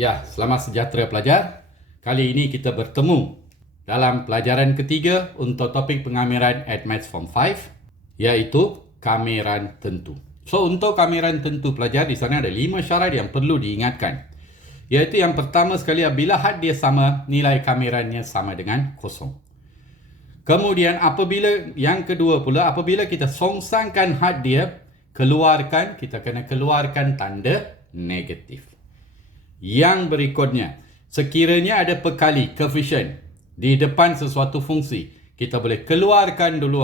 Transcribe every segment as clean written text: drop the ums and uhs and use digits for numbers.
Ya, selamat sejahtera pelajar. Kali ini kita bertemu dalam pelajaran ketiga untuk topik pengamiran at Maths Form 5, iaitu kamiran tentu. So, untuk kamiran tentu pelajar, di sana ada 5 syarat yang perlu diingatkan. Iaitu yang pertama sekali, bila had dia sama, nilai kamirannya sama dengan kosong. Kemudian yang kedua pula, apabila kita songsangkan had dia, kita kena keluarkan tanda negatif. Yang berikutnya, sekiranya ada pekali, koefisien di depan sesuatu fungsi, kita boleh keluarkan dulu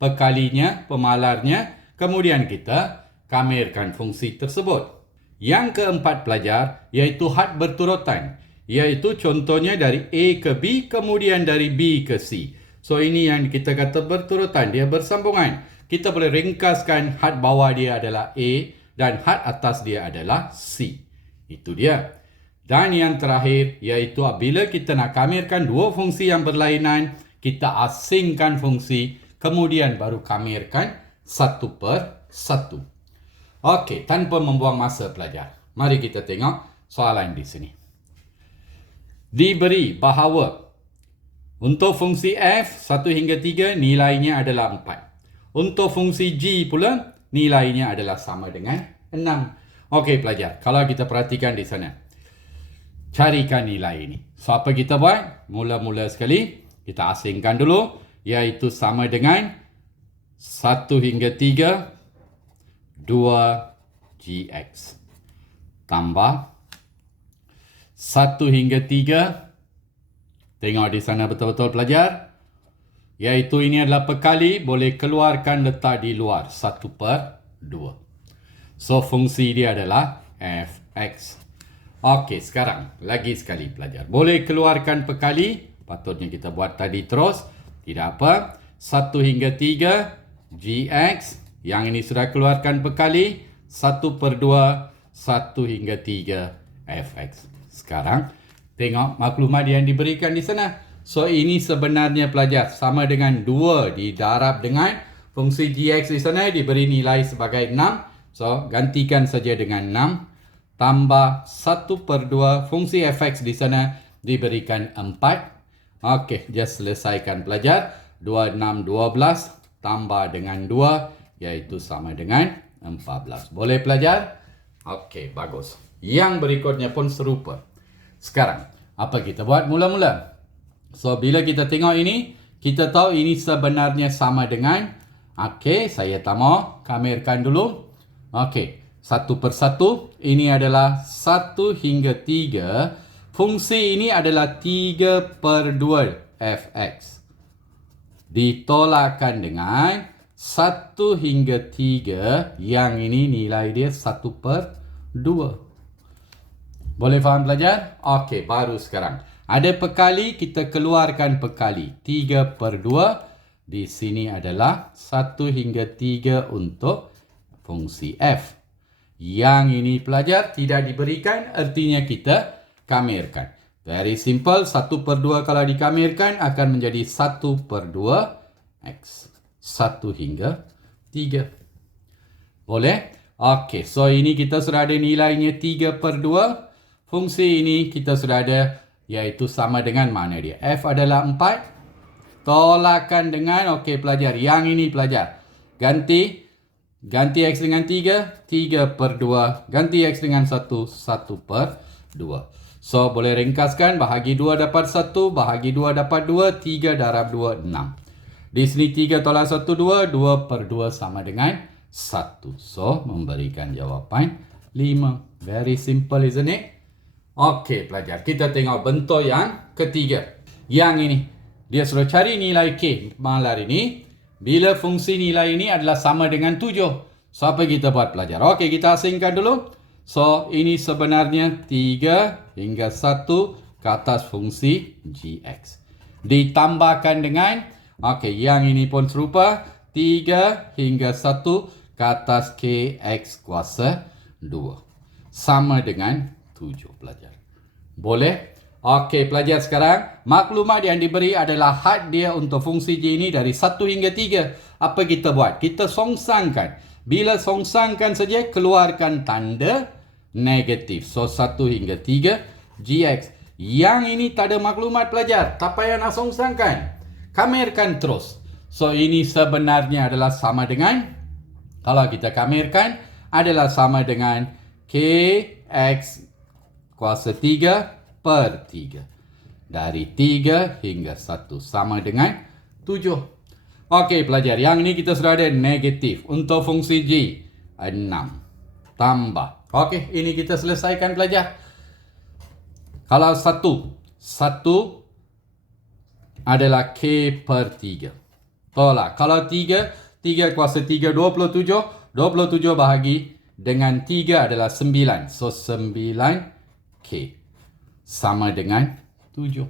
pekalinya, pemalarnya, kemudian kita kamirkan fungsi tersebut. Yang keempat pelajar, iaitu had berturutan, iaitu contohnya dari A ke B, kemudian dari B ke C. So ini yang kita kata berturutan, dia bersambungan. Kita boleh ringkaskan had bawah dia adalah A dan had atas dia adalah C. Itu dia. Dan yang terakhir, iaitu apabila kita nak kamirkan dua fungsi yang berlainan, kita asingkan fungsi, kemudian baru kamirkan satu per satu. Okey, tanpa membuang masa pelajar, mari kita tengok soalan di sini. Diberi bahawa untuk fungsi f 1 hingga 3 nilainya adalah 4. Untuk fungsi g pula nilainya adalah sama dengan 6. Okey pelajar, kalau kita perhatikan di sana, carikan nilai ini. So apa kita buat? Mula-mula sekali kita asingkan dulu, iaitu sama dengan 1 hingga 3 2gx tambah 1 hingga 3, tengok di sana betul-betul pelajar, iaitu ini adalah pekali, boleh keluarkan letak di luar 1 per 2. So, fungsi dia adalah fx. Okey, sekarang lagi sekali pelajar. Boleh keluarkan pekali, patutnya kita buat tadi terus. Tidak apa. 1 hingga 3 gx. Yang ini sudah keluarkan pekali. 1 per 2, 1 hingga 3 fx. Sekarang, tengok maklumat yang diberikan di sana. So, ini sebenarnya pelajar sama dengan 2 didarab dengan fungsi gx di sana diberi nilai sebagai 6. So, gantikan saja dengan 6 tambah 1 per 2 fungsi fx di sana diberikan 4. Okey, just selesaikan pelajar. 2, 6, 12 tambah dengan 2 iaitu sama dengan 14. Boleh pelajar? Okey, bagus. Yang berikutnya pun serupa. Sekarang, apa kita buat mula-mula? So, bila kita tengok ini, kita tahu ini sebenarnya sama dengan, okey, saya tak mau kamirkan dulu. Okey, 1 per 1. Ini adalah 1 hingga 3. Fungsi ini adalah 3 per 2 fx. Ditolakkan dengan 1 hingga 3. Yang ini nilai dia 1 per 2. Boleh faham pelajar? Okey, baru sekarang. Ada pekali, kita keluarkan pekali. 3 per 2. Di sini adalah 1 hingga 3 untuk fungsi f. Yang ini pelajar tidak diberikan, artinya kita kamirkan. Very simple, 1 per 2 kalau dikamirkan akan menjadi 1 per 2 x. 1 hingga 3. Boleh? Okey, so ini kita sudah ada nilainya 3 per 2. Fungsi ini kita sudah ada, iaitu sama dengan mana dia? F adalah 4. Tolakkan dengan, okey pelajar, yang ini pelajar. Ganti X dengan 3, 3 per 2. Ganti X dengan 1, 1 per 2. So, boleh ringkaskan. Bahagi 2 dapat 1. Bahagi 2 dapat 2. 3 darab 2, 6. Di sini 3 tolak 1, 2. 2 per 2 sama dengan 1. So, memberikan jawapan 5. Very simple, isn't it? Okey, pelajar. Kita tengok bentuk yang ketiga. Yang ini. Dia sudah cari nilai K malar ini. Bila fungsi nilai ini adalah sama dengan 7. So, apa kita buat pelajar? Okey, kita asingkan dulu. So, ini sebenarnya 3 hingga 1 ke atas fungsi gx. Ditambahkan dengan, okey, yang ini pun serupa. 3 hingga 1 ke atas kx kuasa 2. Sama dengan 7 pelajar. Boleh? Okey, pelajar sekarang, maklumat yang diberi adalah had dia untuk fungsi G ini dari 1 hingga 3. Apa kita buat? Kita songsangkan. Bila songsangkan saja, keluarkan tanda negatif. So 1 hingga 3 GX. Yang ini tak ada maklumat pelajar. Tak payah nak songsangkan. Kamerkan terus. So ini sebenarnya adalah sama dengan, kalau kita kamerkan, adalah sama dengan KX kuasa 3 per 3. Dari 3 hingga 1 sama dengan 7. Okey pelajar, yang ini kita sudah ada negatif. Untuk fungsi G, 6 tambah. Okey, ini kita selesaikan pelajar. Kalau 1 adalah K per 3. Tolak. Kalau 3 kuasa 3, 27. 27 bahagi dengan 3 adalah 9. So 9K sama dengan 7.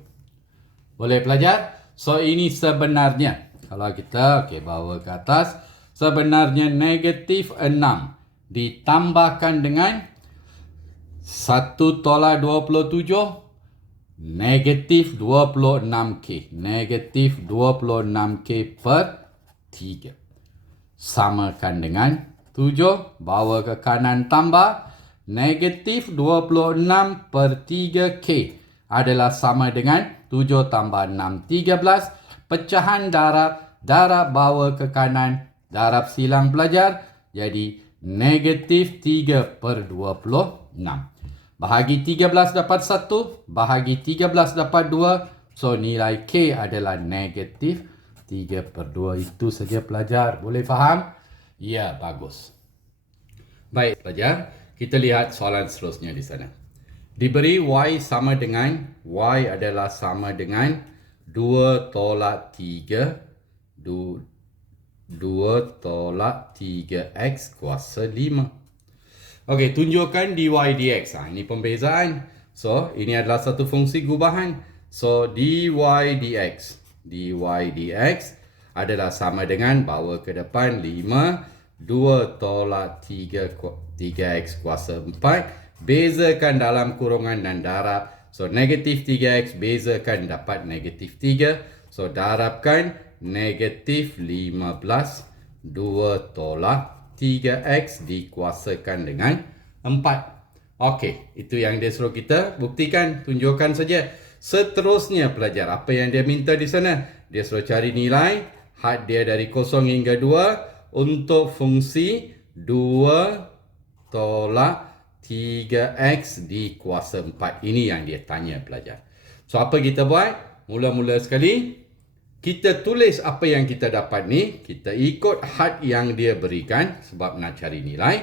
Boleh pelajar? So ini sebenarnya, kalau kita bawa ke atas, sebenarnya negatif 6 ditambahkan dengan 1 tolak 27 negatif 26K. Negatif 26K per 3. Samakan dengan 7. Bawa ke kanan tambah. Negatif 26 per 3K adalah sama dengan 7 tambah 6, 13. Pecahan darab. Darab bawa ke kanan. Darab silang pelajar. Jadi negatif 3 per 26. Bahagi 13 dapat 1. Bahagi 13 dapat 2. So nilai K adalah negatif 3 per 2. Itu saja pelajar. Boleh faham? Ya, bagus. Baik pelajar. Kita lihat soalan seterusnya di sana. Diberi Y sama dengan, Y adalah sama dengan 2 tolak 3. 2 tolak 3X kuasa 5. Okey, tunjukkan dy dx. Ini pembezaan. So, ini adalah satu fungsi gubahan. So, dy dx. Dy dx adalah sama dengan, bawa ke depan 5. 2 tolak 3x kuasa 4. Bezakan dalam kurungan dan darab. So, negatif 3x bezakan dapat negatif 3. So, darabkan negatif 15. 2 tolak 3x dikuasakan dengan 4. Okey, itu yang dia suruh kita buktikan. Tunjukkan saja. Seterusnya pelajar, apa yang dia minta di sana? Dia suruh cari nilai had dia dari 0 hingga 2 untuk fungsi 2 tolak 3x dikuasa 4. Ini yang dia tanya pelajar. So, apa kita buat? Mula-mula sekali, kita tulis apa yang kita dapat ni. Kita ikut had yang dia berikan sebab nak cari nilai.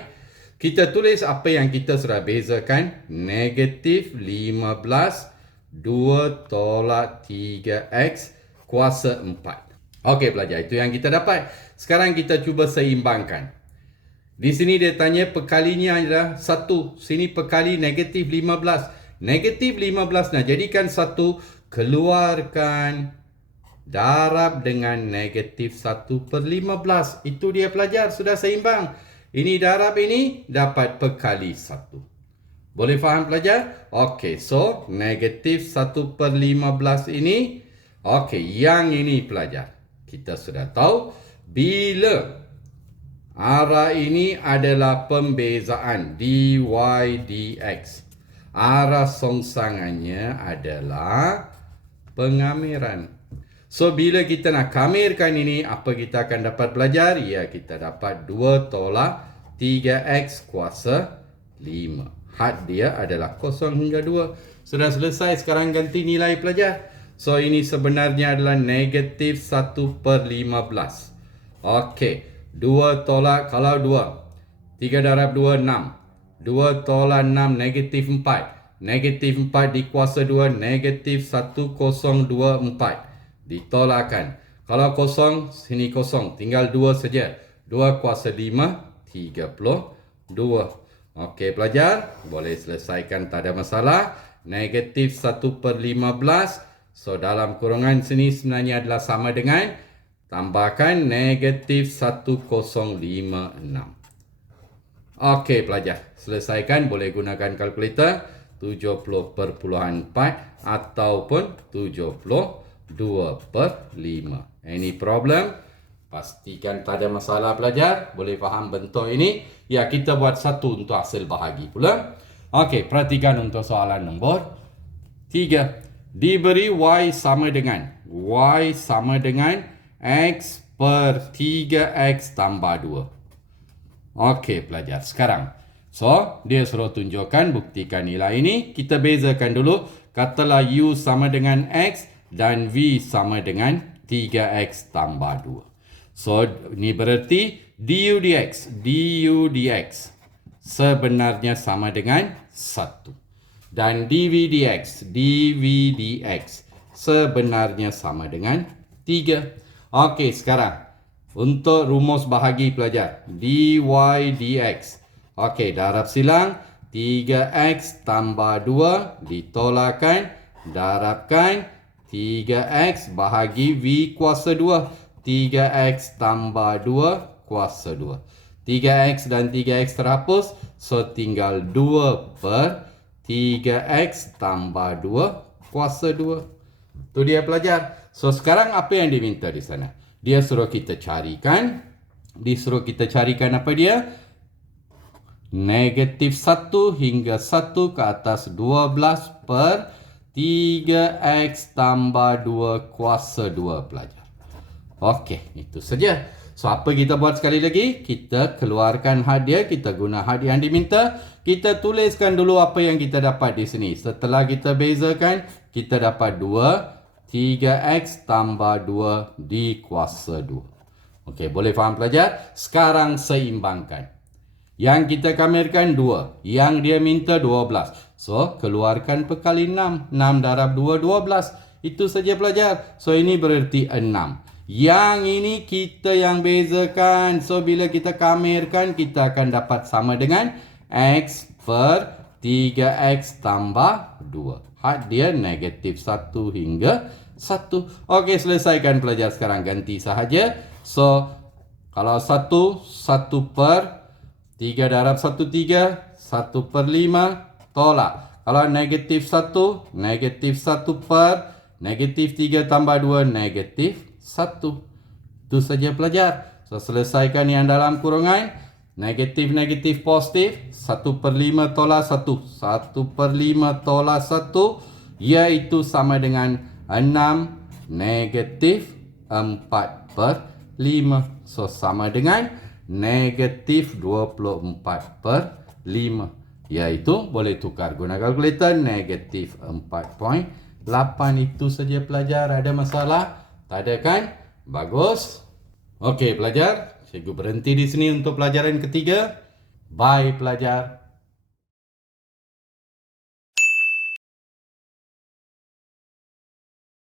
Kita tulis apa yang kita sudah bezakan. Negatif 15. 2 tolak 3x kuasa 4. Okey pelajar, itu yang kita dapat. Sekarang kita cuba seimbangkan. Di sini dia tanya pekalinya adalah 1. Sini pekali negatif 15. Negatif 15 nak jadikan 1. Keluarkan darab dengan negatif 1 per 15. Itu dia pelajar. Sudah seimbang. Ini darab ini dapat pekali 1. Boleh faham pelajar? Okey. So, negatif 1 per 15 ini. Okey. Yang ini pelajar. Kita sudah tahu. Bila arah ini adalah pembezaan. Dy dx. Arah songsangannya adalah pengamiran. So, bila kita nak kamirkan ini, apa kita akan dapat pelajar? Ya, kita dapat 2 tolak 3x kuasa 5. Had dia adalah 0 hingga 2. Sudah selesai, sekarang ganti nilai pelajar. So, ini sebenarnya adalah negatif 1 per 15. Okey, 2 tolak, kalau 2. 3 darab 2, 6. 2 tolak 6, negatif 4. Negatif 4 dikuasa 2, negatif 1024. Ditolakkan. Kalau 0, sini 0. Tinggal 2 saja. 2 kuasa 5, 32. Okey pelajar, boleh selesaikan, tak ada masalah. Negatif 1 per 15. So, dalam kurungan sini sebenarnya adalah sama dengan, tambahkan negatif 1056. Okey pelajar, selesaikan. Boleh gunakan kalkulator. 70/4 ataupun 72 per 5. Any problem? Pastikan tak ada masalah pelajar. Boleh faham bentuk ini? Ya, kita buat satu untuk hasil bahagi pula. Okey, perhatikan untuk soalan nombor 3. Diberi Y sama dengan X per 3X tambah 2. Okey, pelajar. Sekarang, so, dia suruh tunjukkan, buktikan nilai ini. Kita bezakan dulu. Katalah U sama dengan X dan V sama dengan 3X tambah 2. So, ini berarti du dx sebenarnya sama dengan 1. Dan dv dx sebenarnya sama dengan 3. Okey, sekarang untuk rumus bahagi pelajar. Dy dx. Okey, darab silang. 3x tambah 2 ditolakkan. Darabkan. 3x bahagi v kuasa 2. 3x tambah 2 kuasa 2. 3x dan 3x terhapus. So, tinggal 2 per 3x tambah 2 kuasa 2. Itu dia pelajar. So, sekarang apa yang diminta di sana? Dia suruh kita carikan. Apa dia? Negatif 1 hingga 1 ke atas 12 per 3x tambah 2 kuasa 2 pelajar. Okey, itu saja. So, apa kita buat sekali lagi? Kita keluarkan hadiah. Kita guna hadiah yang diminta. Kita tuliskan dulu apa yang kita dapat di sini. Setelah kita bezakan, kita dapat 3x tambah 2 di kuasa 2. Okey, boleh faham pelajar? Sekarang seimbangkan. Yang kita kamerkan 2. Yang dia minta 12. So, keluarkan perkali 6. 6 darab 2, 12. Itu saja pelajar. So, ini berarti 6. Yang ini kita yang bezakan. So, bila kita kamerkan, kita akan dapat sama dengan X per 3X tambah 2. Had dia negatif 1 hingga 1. Okey, selesaikan pelajar sekarang. Ganti sahaja. So, kalau 1 per 3 darab 1, 3. 1 per 5, tolak. Kalau negatif 1 per negatif 3 tambah 2, negatif 1. Itu saja pelajar. So, selesaikan yang dalam kurungan. Negatif positif. 1 per 5 tolak 1. 1 per 5 tolak 1. Iaitu sama dengan 6 negatif 4 per 5. So, sama dengan negatif 24 per 5. Iaitu boleh tukar guna kalkulator. Negatif 4.8. Itu saja pelajar. Ada masalah? Tak ada kan? Bagus. Okey pelajar. Cikgu berhenti di sini untuk pelajaran ketiga. Bye pelajar.